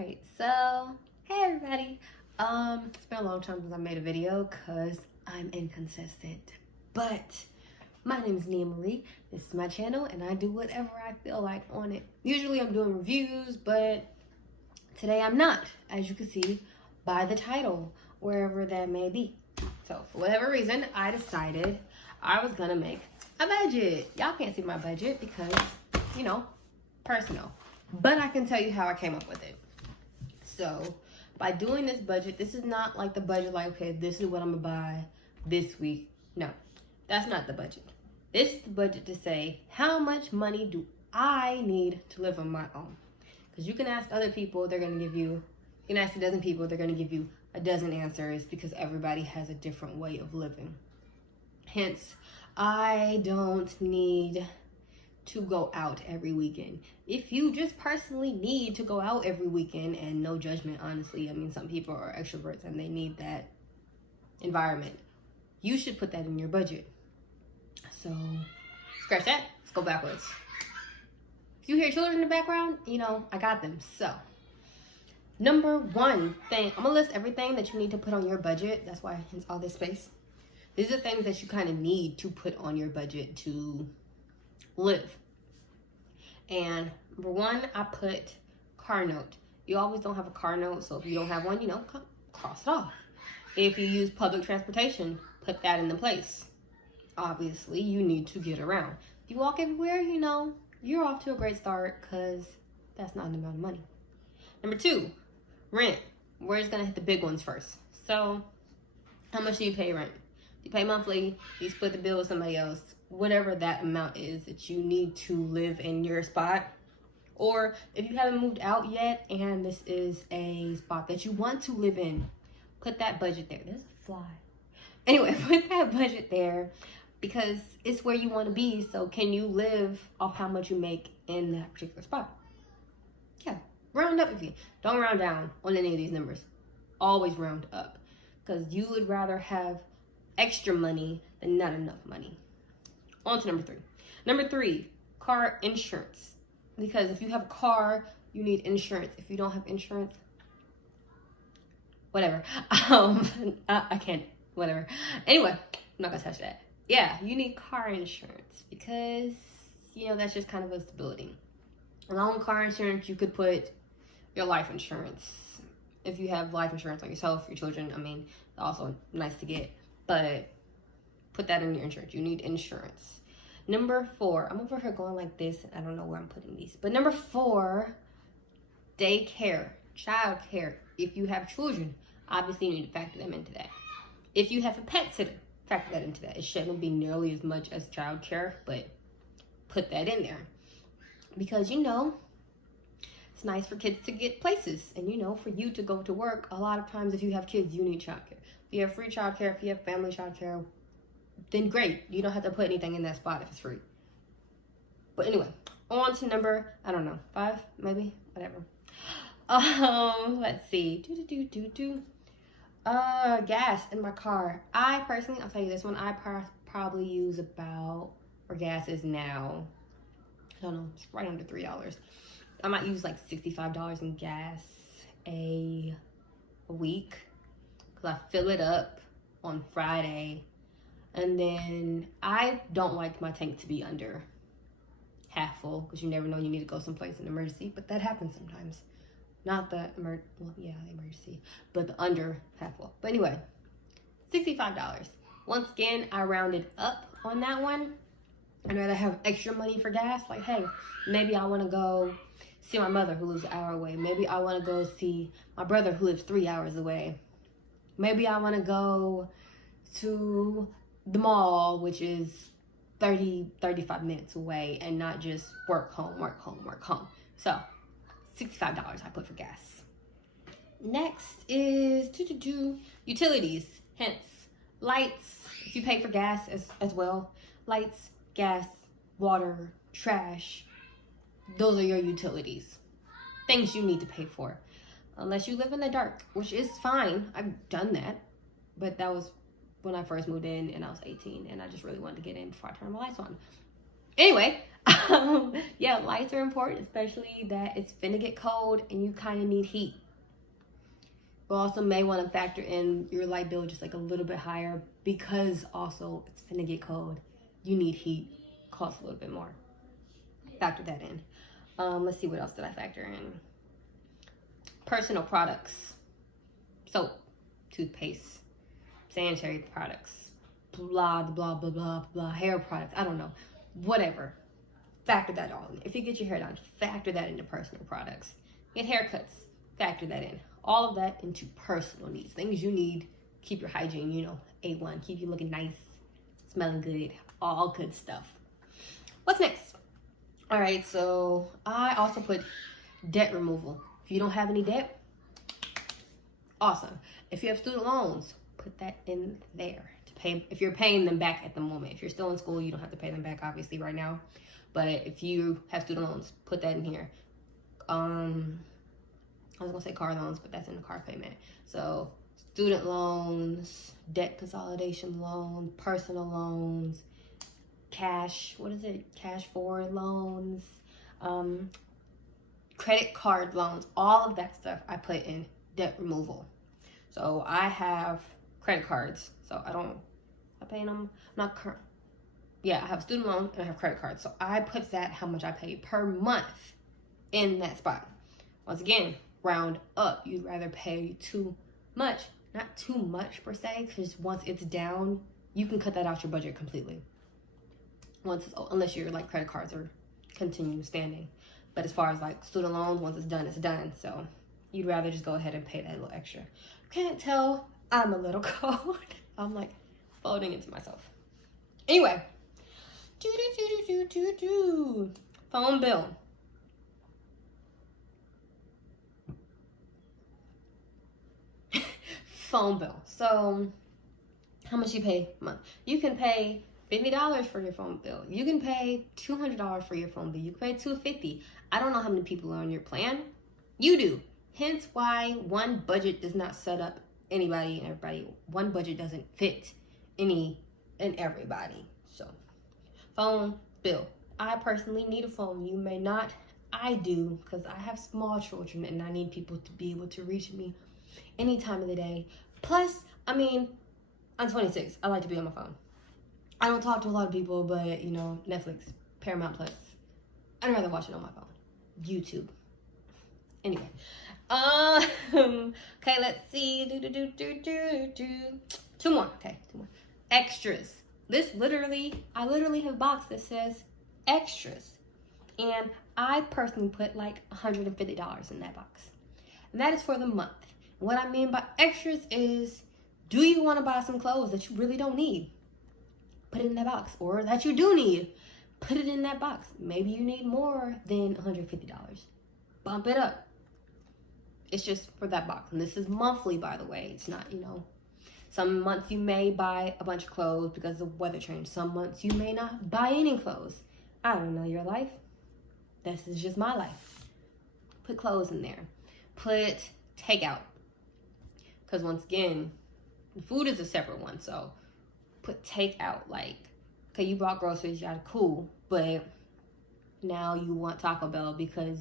Alright, so hey everybody. It's been a long time since I made a video because I'm inconsistent. But my name is Nia Marie. This is my channel and I do whatever I feel like on it. Usually I'm doing reviews, but today I'm not, as you can see by the title, wherever that may be. So for whatever reason, I decided I was gonna make a budget. Y'all can't see my budget because, you know, personal. But I can tell you how I came up with it. So by doing this budget, this is not like the budget like, okay, this is what I'm gonna buy this week. No, that's not the budget. This is the budget to say, how much money do I need to live on my own? Because you can ask other people, they're gonna give you, you can ask a dozen people, they're gonna give you a dozen answers because everybody has a different way of living. Hence, I don't need to go out every weekend. If you just personally need to go out every weekend, and no judgment, honestly, I mean, some people are extroverts and they need that environment, you should put that in your budget. So scratch that, let's go backwards. If you hear children in the background, you know, I got them. So number one thing, I'm gonna list everything that you need to put on your budget. That's why it's all this space. These are things that you kind of need to put on your budget to live. And number one, I put car note. You always don't have a car note, so if you don't have one, you know, cross it off. If you use public transportation, put that into place. Obviously, you need to get around. If you walk everywhere, you know, you're off to a great start because that's not an amount of money. Number two, rent. We're just gonna hit the big ones first. So, how much do you pay rent? You pay monthly, you split the bill with somebody else, whatever that amount is that you need to live in your spot. Or if you haven't moved out yet and this is a spot that you want to live in, put that budget there. There's a fly. Anyway, put that budget there because it's where you want to be. So can you live off how much you make in that particular spot? Yeah, round up if you don't round down on any of these numbers. Always round up because you would rather have extra money than not enough money. On to number three. Number three, car insurance. Because if you have a car, you need insurance. If you don't have insurance, whatever. I can't, whatever. Anyway, I'm not gonna touch that. Yeah, you need car insurance because, you know, that's just kind of a stability. Along with car insurance, you could put your life insurance. If you have life insurance on yourself, your children, I mean, also nice to get. But put that in your insurance. You need insurance. Number four, I'm over here going like this. I don't know where I'm putting these. But number four, daycare, childcare. If you have children, obviously you need to factor them into that. If you have a pet sitter, factor that into that. It shouldn't be nearly as much as childcare, but put that in there. Because, you know, it's nice for kids to get places. And, you know, for you to go to work, a lot of times if you have kids, you need childcare. If you have free childcare, if you have family childcare, then great. You don't have to put anything in that spot if it's free. But anyway, on to number, I don't know, 5, maybe, whatever. Let's see. Gas in my car. I personally, I'll tell you this one, I probably use about, where gas is now, I don't know, it's right under $3. I might use like $65 in gas a week. I fill it up on Friday, and then I don't like my tank to be under half full because you never know, you need to go someplace in emergency, but that happens sometimes. Not the emergency, but the under half full. But anyway, $65. Once again, I rounded up on that one. I'd rather have extra money for gas. Like, hey, maybe I want to go see my mother who lives an hour away. Maybe I want to go see my brother who lives 3 hours away. Maybe I want to go to the mall, which is 35 minutes away, and not just work, home, work, home, work, home. So, $65 I put for gas. Next is utilities, hence lights. If you pay for gas as well, lights, gas, water, trash, those are your utilities. Things you need to pay for. Unless you live in the dark, which is fine. I've done that. But that was when I first moved in and I was 18 and I just really wanted to get in before I turned my lights on. Anyway, Yeah, lights are important, especially that it's finna get cold and you kind of need heat. But also may want to factor in your light bill just like a little bit higher because also it's finna get cold. You need heat, costs a little bit more. Factor that in. Let's see, what else did I factor in? Personal products, soap, toothpaste, sanitary products, blah, blah, blah, blah, blah, hair products, I don't know, whatever. Factor that on. If you get your hair done, factor that into personal products. Get haircuts, factor that in. All of that into personal needs. Things you need, keep your hygiene, you know, A1, keep you looking nice, smelling good, all good stuff. What's next? All right, so I also put debt removal. If you don't have any debt, awesome. If you have student loans, put that in there to pay. If you're paying them back at the moment, if you're still in school, you don't have to pay them back obviously right now. But if you have student loans, put that in here. I was gonna say car loans, but that's in the car payment. So student loans, debt consolidation loans, personal loans, cash, cash forward loans, credit card loans, all of that stuff I put in debt removal. So I have credit cards, so I'm paying them, I have student loan and I have credit cards. So I put that, how much I pay per month, in that spot. Once again, round up. You'd rather pay too much, not too much per se, because once it's down, you can cut that out your budget completely. Unless your like credit cards are continuing standing. But as far as like student loans, once it's done, it's done. So you'd rather just go ahead and pay that little extra. Can't tell I'm a little cold. I'm like folding into myself. Anyway. Phone bill. Phone bill. So how much you pay a month? You can pay $50 for your phone bill. You can pay $200 for your phone bill. You can pay $250. I don't know how many people are on your plan. You do. Hence why one budget does not set up anybody and everybody. One budget doesn't fit any and everybody. So phone bill. I personally need a phone. You may not. I do, because I have small children and I need people to be able to reach me any time of the day. Plus, I mean, I'm 26. I like to be on my phone. I don't talk to a lot of people, but you know, Netflix, Paramount Plus. I'd rather watch it on my phone. YouTube. Anyway. Okay, let's see. Two more. Okay, two more. Extras. I literally have a box that says extras. And I personally put like $150 in that box. And that is for the month. And what I mean by extras is, do you want to buy some clothes that you really don't need? Put it in that box. Or that you do need. Put it in that box. Maybe you need more than $150. Bump it up. It's just for that box. And this is monthly, by the way. It's not, you know. Some months you may buy a bunch of clothes because the weather changed. Some months you may not buy any clothes. I don't know your life. This is just my life. Put clothes in there. Put takeout. Because once again, food is a separate one. So put takeout. Like, okay, you bought groceries, yeah, cool. But now you want Taco Bell because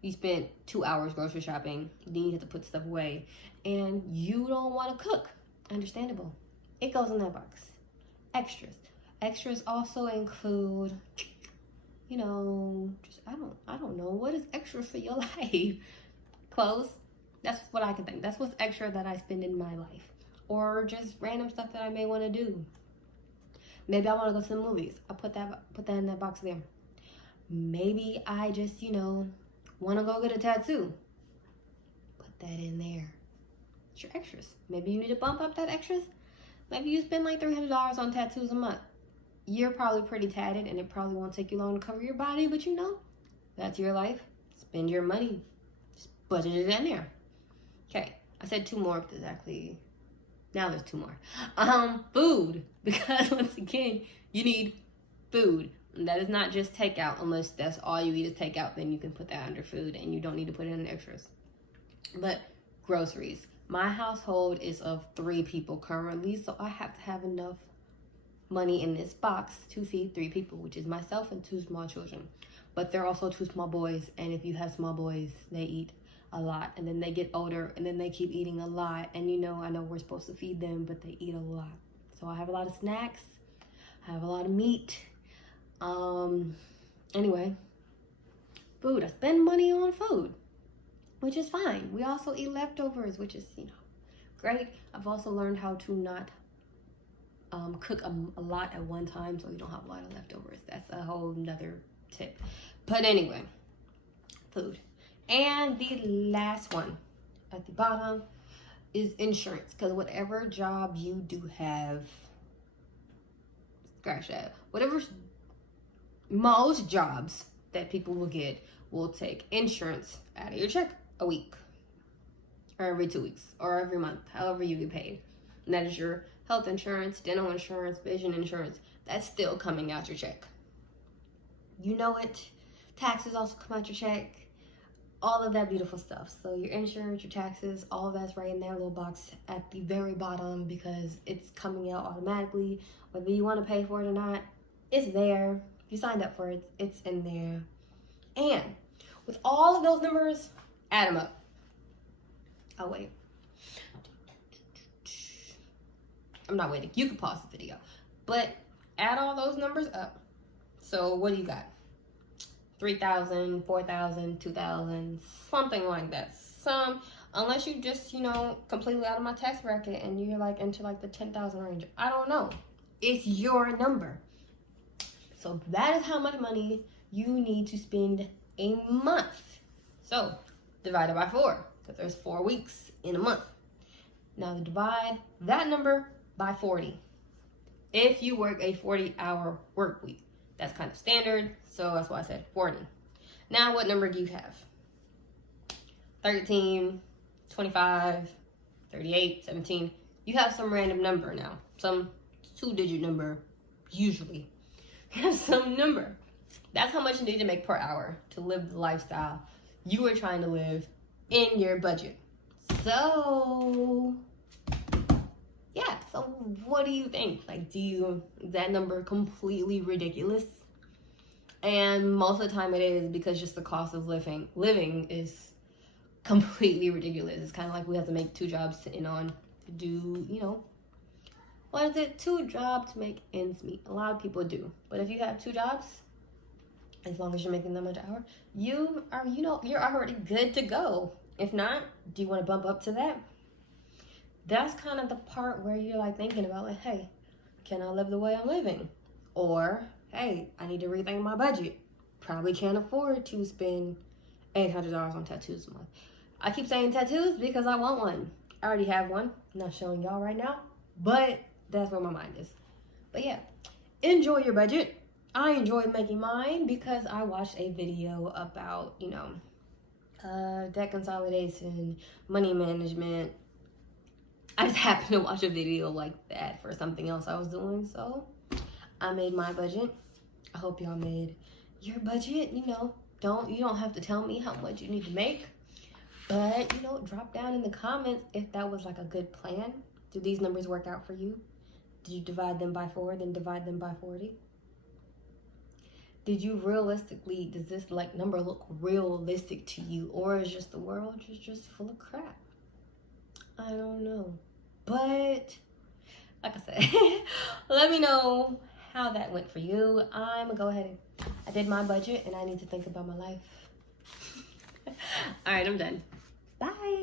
you spent 2 hours grocery shopping. Then you have to put stuff away. And you don't want to cook. Understandable. It goes in that box. Extras. Extras also include, you know, just I don't know, what is extra for your life? Clothes. That's what I can think. That's what's extra that I spend in my life. Or just random stuff that I may want to do. Maybe I want to go to the movies. I put that in that box there. Maybe I just, you know, want to go get a tattoo. Put that in there. It's your extras. Maybe you need to bump up that extras. Maybe you spend like $300 on tattoos a month. You're probably pretty tatted and it probably won't take you long to cover your body, but you know, that's your life. Spend your money. Just budget it in there. Okay, I said two more because actually, now there's two more. Food, because once again, you need food. And that is not just takeout. Unless that's all you eat is takeout, then you can put that under food and you don't need to put it in extras. But groceries. My household is of 3 people currently, so I have to have enough money in this box to feed 3 people, which is myself and 2 small children. But they're also 2 small boys, and if you have small boys, they eat a lot, and then they get older, and then they keep eating a lot. And I know we're supposed to feed them, but they eat a lot. So I have a lot of snacks. I have a lot of meat. Anyway, food. I spend money on food, which is fine. We also eat leftovers, which is, great. I've also learned how to not cook a lot at one time, so you don't have a lot of leftovers. That's a whole nother tip. But anyway, food. And the last one at the bottom is insurance, because whatever job you do have, scratch that. Most jobs that people will get will take insurance out of your check a week, or every 2 weeks, or every month, however you get paid. And that is your health insurance, dental insurance, vision insurance. That's still coming out your check. You know it. Taxes also come out your check. All of that beautiful stuff. So your insurance, your taxes, all of that's right in that little box at the very bottom, because it's coming out automatically. Whether you want to pay for it or not, it's there. You signed up for it, it's in there. And with all of those numbers, add them up. Oh, wait. I'm not waiting. You can pause the video. But add all those numbers up. So what do you got? 3,000, 4,000, 2,000, something like that. Unless you just, completely out of my tax bracket and you're like into like the 10,000 range. I don't know. It's your number. So that is how much money you need to spend a month. So divide it by 4, because there's 4 weeks in a month. Now divide that number by 40. If you work a 40-hour work week, that's kind of standard. So that's why I said 40. Now what number do you have? 13, 25, 38, 17. You have some random number now. Some 2-digit number, usually. You have some number. That's how much you need to make per hour to live the lifestyle you are trying to live in your budget. So, yeah. So what do you think? Like, is that number completely ridiculous? And most of the time it is, because just the cost of living is completely ridiculous. It's kind of like we have to make 2 jobs to do, 2 jobs to make ends meet. A lot of people do. But if you have 2 jobs, as long as you're making that much an hour, you're already good to go. If not, do you want to bump up to that? That's kind of the part where you're like thinking about, like, hey, can I live the way I'm living? Or, hey, I need to rethink my budget. Probably can't afford to spend $800 on tattoos a month. I keep saying tattoos because I want one. I already have one. I'm not showing y'all right now, but that's where my mind is. But yeah, enjoy your budget. I enjoyed making mine because I watched a video about, debt consolidation, money management. I just happened to watch a video like that for something else I was doing, so I made my budget. I hope y'all made your budget. You don't have to tell me how much you need to make, but drop down in the comments if that was like a good plan. Do these numbers work out for you? Did you divide them by 4, then divide them by 40? Does this number look realistic to you, or is just the world just full of crap? I don't know. But like I said, let me know how that went for you. I'm gonna go ahead and I did my budget, and I need to think about my life. All right, I'm done. Bye.